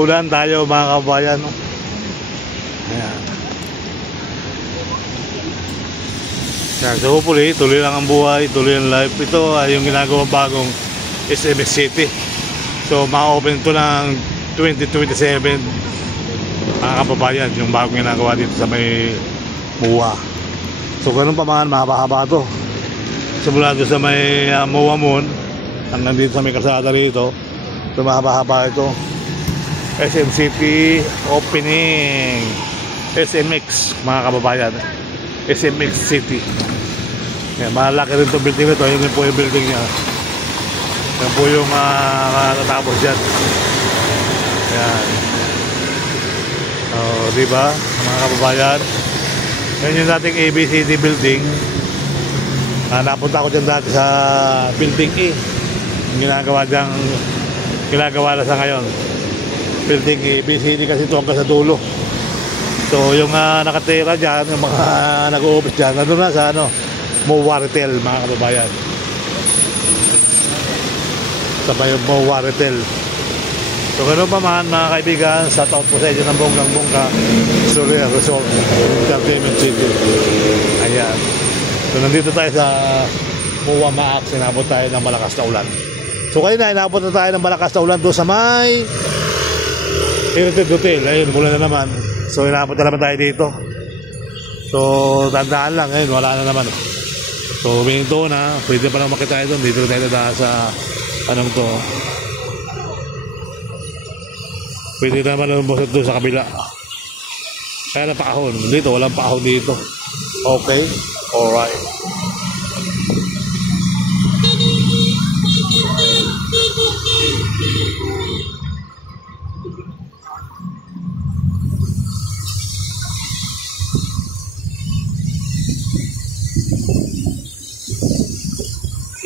maulan tayo mga kabayan, no? Ayan. Yan, so hopefully, tuloy lang ang buhay, tuloy ang life. Ito ay yung ginagawa bagong SMX City. So ma-open ito ng 2027 mga kababayan, yung bagong ginagawa dito sa may MUA. So ganun pa man, mahaba-haba ito. Simula doon sa may MUA Moon hanggang dito sa may kalsada rito. So mahaba-haba ito. SM City opening, SMX mga kababayan, SMX City. Yan, malaki rin itong building nito. Yun po yung building niya. Yan po yung natapos dyan. Yan. Diba mga kababayan, yan yung dating ABCD building. Napunta ko dyan dati sa building E. Yung ginagawa dyan, ginagawa na sa ngayon building ABCD kasi ito hanggang sa dulo. So yung nakatira dyan, yung mga nag-o-office dyan, nandun na sa MUA Retail mga kababayan. Sabay yung MUA Retail. So ganoon pa man mga kaibigan, sa taon po sa inyo ng bonggang-bongga Surya Resort Entertainment City. Ayan. So nandito tayo sa MUA Max, inabot tayo ng malakas na ulan. So kanina inabot na tayo ng malakas na ulan doon sa may Heritage Hotel. Ayun, mula na naman. So inabot na naman tayo dito. So tandaan lang, ayun, wala na naman. So huminto na, pwede pa naman makita tayo doon. Dito tayo dahil sa anong to. Pwede naman lumabas doon sa kabila. Kaya na pakahon. Dito, walang pakahon dito. Okay? Alright.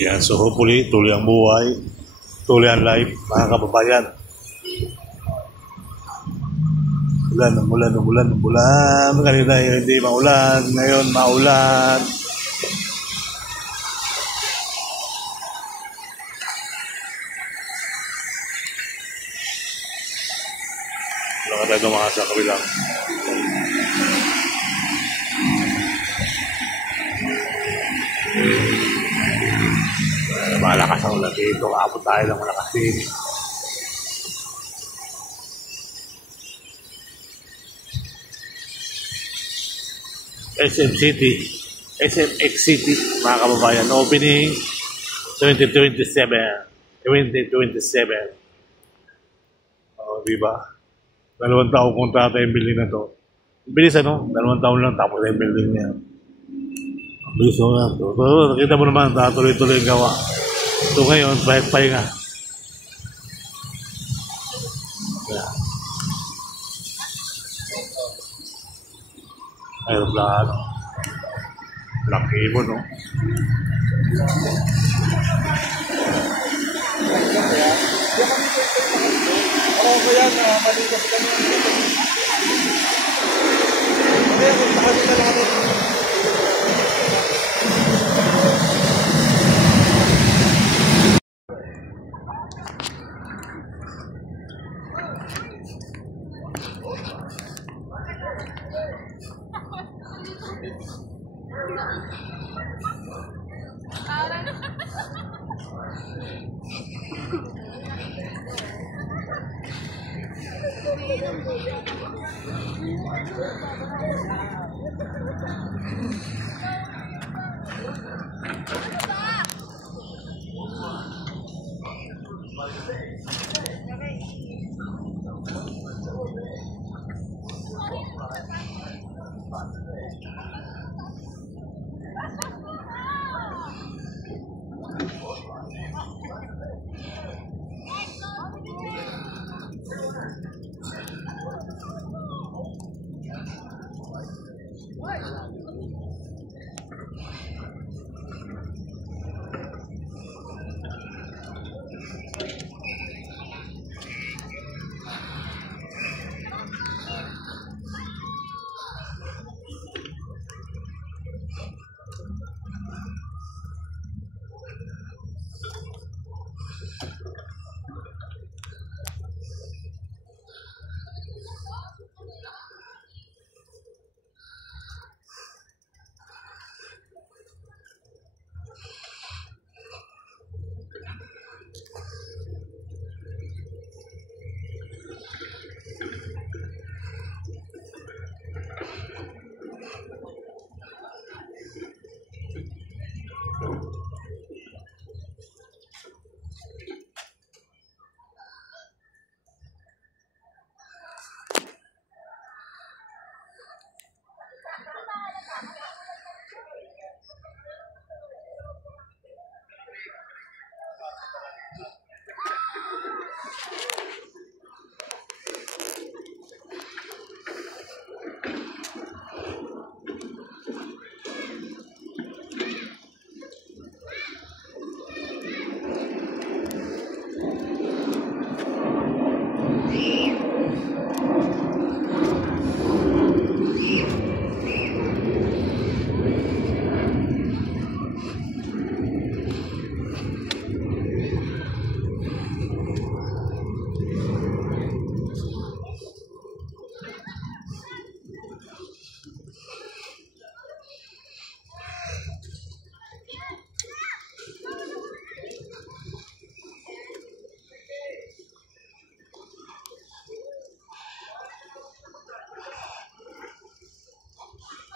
Yan, so hopefully, tuloy ang buhay, tuloy ang life, mga kababayan. Umulan. Kanina hindi maulan, ngayon maulan. Wala ka tayo dumaan sa kabilang. Malakas ang ulan dito, kaabot tayo ng malakas dito. SM City, SMX City mga kababayan, opening 2027. Diba? 2 taon kung tata yung building na to. Bilis 2 taon lang tapos yung building niya. Bilis na to. So, nakita mo naman, tuloy-tuloy yung gawa. So ngayon, pahinga. Yeah. Aeroplano. Laki mo, no? Oo, yan. Maligas kami. Kaya kung sakali na lang natin.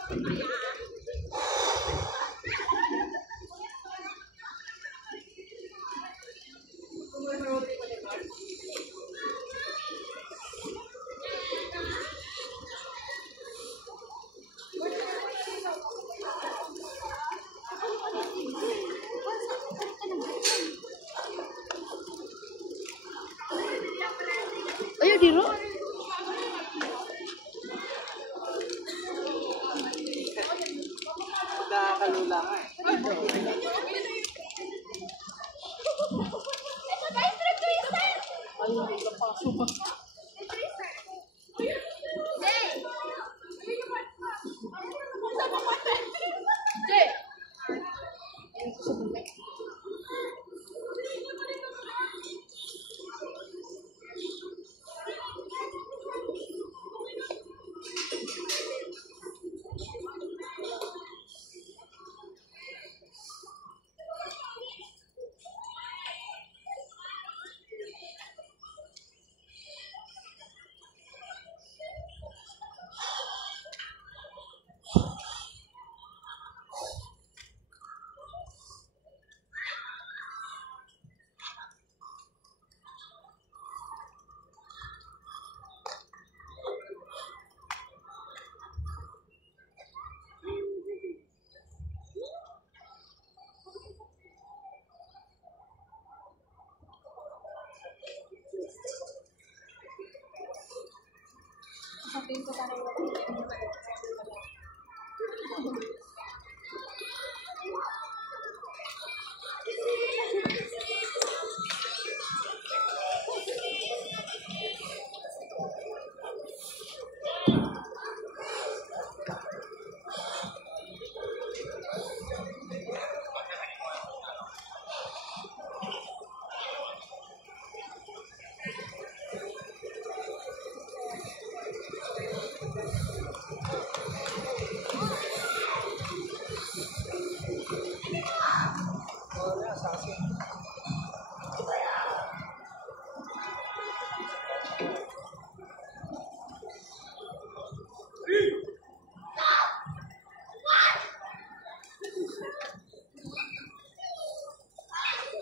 Ayo diro. Nakakalula nga eh.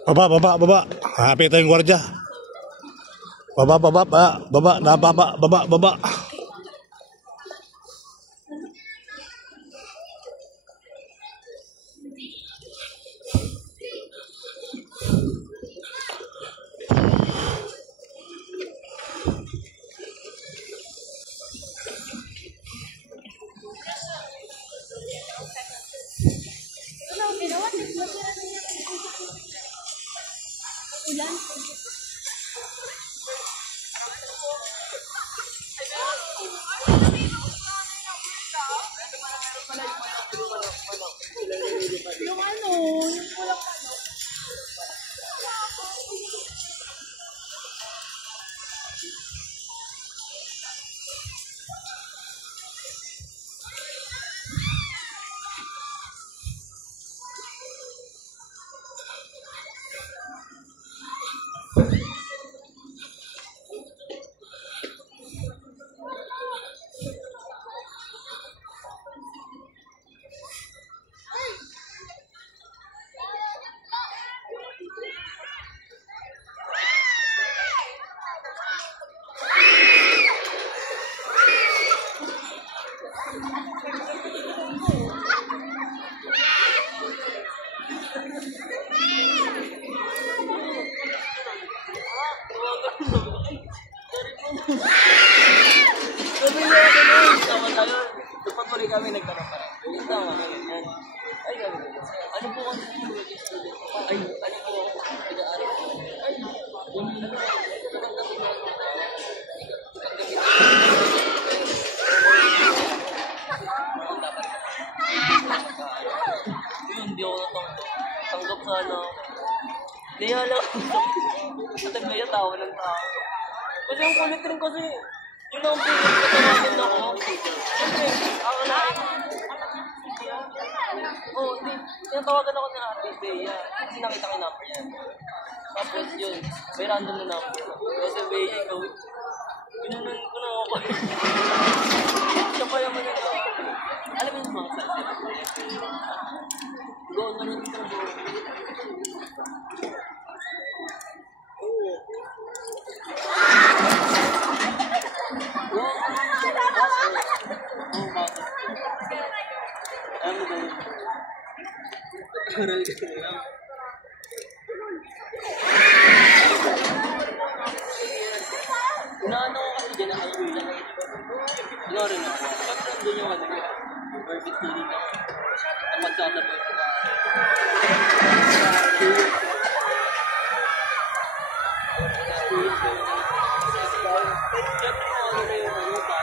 Baba. Hapit tayong gwardiya. Baba. Yung ano, yung walang ano. Tuloy kami nagtanong pa. Tama kami. Ay, gabi. Ano po ang ay, ano po ang pag-aaral? Ay, hindi ako tanggap sa ano. Hindi alam. Matag na yung tawa ng tao. Kasi ang kulit rin kasi, yun ang pinagkatawagan ako. Siyempre, ako na oh, hindi. Tinatawagan ako ni Ate Bea. Kasi nakita ko yung number niya. Tapos yun, may random na number. Kasi Bea, ikaw, pinunan ko na ako. Siya pa naman yung alam mo yung mga Go na rin ito. Ano ba yun? Aral ka lang. Inaano ko kasi dyan na highway lang. Inaano rin ako. Siyempre nandun yung ano yun. Perfect feeling ako. Ang magkasabay ko na. Siyempre ano na yung ano ba?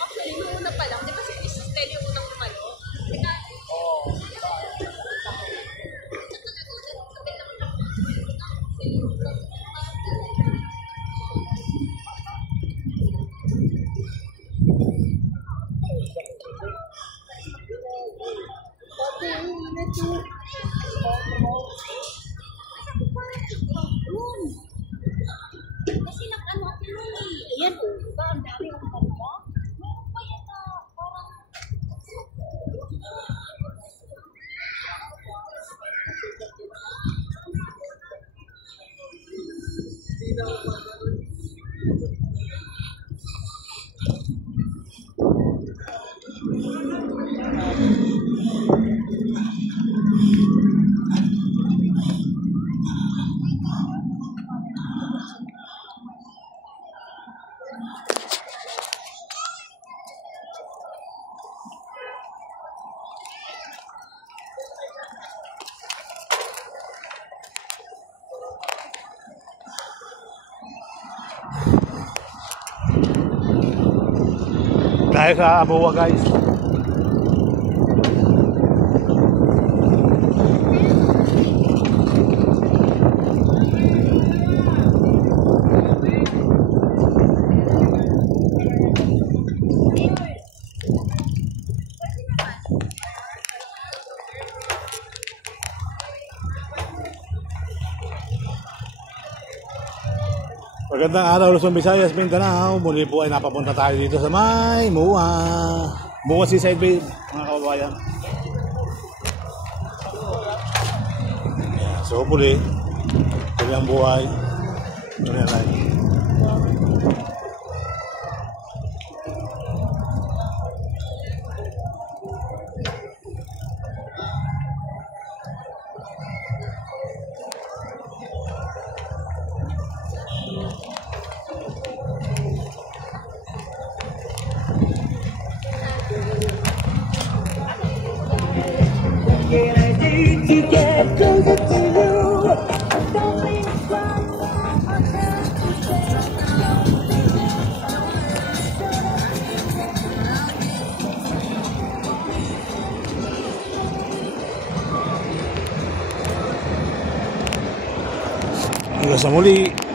Actually, nung una pa lang, di ba si Cristel yung unang umano? Kasi nag-ano ako nun eh. Ayan o, diba? Ang dami ang kanta. Meron pa yan na parang... Tayo sa Abuwa guys. Magandang araw Luzon, Visayas, Mindanao. Muli po ay napapunta tayo dito sa may Muwa Seaside Bay, mga kababayan. Yeah, so muli ang buhay. Muli ang life. Hanggang sa muli.